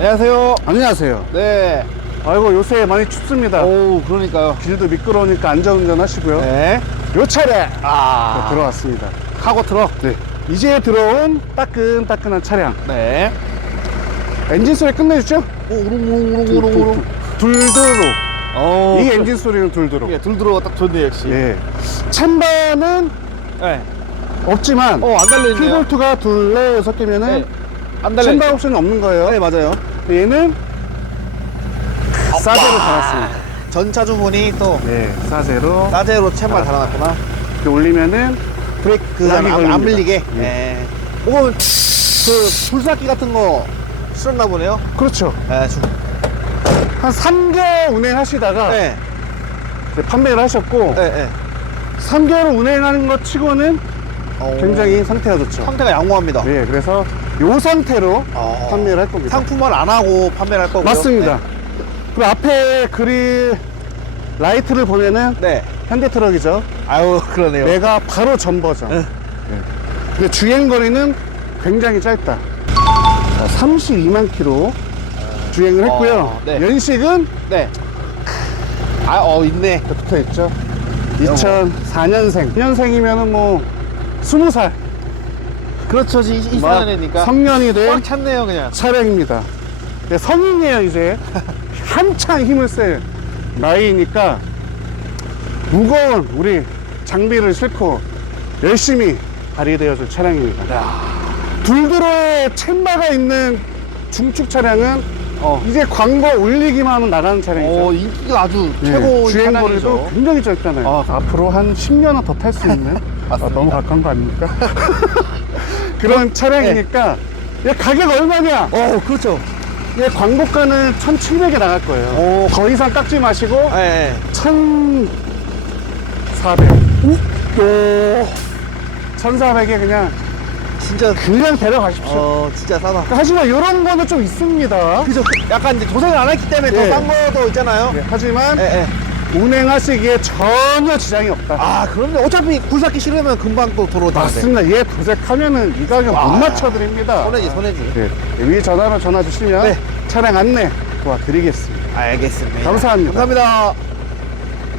안녕하세요. 안녕하세요. 네. 아이고 요새 많이 춥습니다. 오, 그러니까요. 길도 미끄러우니까 안전운전 하시고요. 네. 요 차량 아. 들어왔습니다. 카고 트럭. 네. 이제 들어온 따끈따끈한 차량. 네. 엔진 소리 끝내주죠? 오, 우릉우릉우릉우릉. 둘드로. 어. 이 엔진 소리는 둘드로. 예, 둘 들어가 딱 좋네요, 역시. 예. 찬바는 네. 없지만 어, 안 달려있네요. 킬볼트가 둘레 여섯 개면은 네. 안 달려. 찬바 옵션이 없는 거예요. 네, 맞아요. 얘는 싸제로 달았습니다. 전차주분이 또 네, 싸제로 따제로 챔발 달아놨구나. 이렇게 올리면은 브레이크 락이 안, 안, 걸립니다. 안 밀리게. 예. 네. 이건 그 불삭기 같은 거 쓸었나 보네요. 그렇죠. 네, 주... 한 3개월 운행하시다가 네. 이제 판매를 하셨고 네, 네. 3개월 운행하는 것 치고는 어, 굉장히 상태가 좋죠. 상태가 양호합니다. 네, 그래서 요 상태로 어. 판매를 할 겁니다. 상품화를 안 하고 판매를 할 거고요. 맞습니다. 그리고 앞에 그릴 라이트를 보면은 네. 네. 현대 트럭이죠. 아유, 그러네요. 내가 바로 전 버전. 네. 네. 근데 주행 거리는 굉장히 짧다. 자, 32만 킬로 주행을 했고요. 어, 네. 연식은 네. 아, 어, 있네. 붙어 있죠. 2004년생. 2년생이면은 뭐 20살. 그렇죠. 24년이니까. 성년이 된꽉 찼네요, 그냥. 차량입니다. 네, 성인이에요, 이제. 한창 힘을 쓸 나이니까 무거운 우리 장비를 싣고 열심히 발휘되어줄 차량입니다. 둘드로에 챔바가 있는 중축 차량은 어. 이제 광고 올리기만 하면 나가는 차량이죠. 어, 인기가 아주 네, 최고 주행거리도 굉장히 짧잖아요. 아. 앞으로 한 10년은 더 탈 수 있는 아. 너무 가까운 거 아닙니까? 그런 차량이니까 얘 가격 얼마냐? 어, 그렇죠. 얘 광고가는 1,700에 나갈 거예요. 오. 더 이상 깎지 마시고 네. 1,400. 오, 1,400에 그냥 진짜, 그냥 데려가십시오. 어, 진짜 싸다. 하지만 이런 거는 좀 있습니다. 그죠. 약간 이제 도색을 안 했기 때문에 예. 더 싼 거도 있잖아요. 네, 하지만 예, 예. 운행하시기에 전혀 지장이 없다. 아, 그런데 어차피 굴삭기 싫으면 금방 또 들어오는데. 맞습니다. 얘 도색하면은 이 가격 못 아, 맞춰드립니다. 손해지, 손해지. 네, 위 전화로 전화 주시면 네. 차량 안내 도와드리겠습니다. 알겠습니다. 감사합니다. 감사합니다.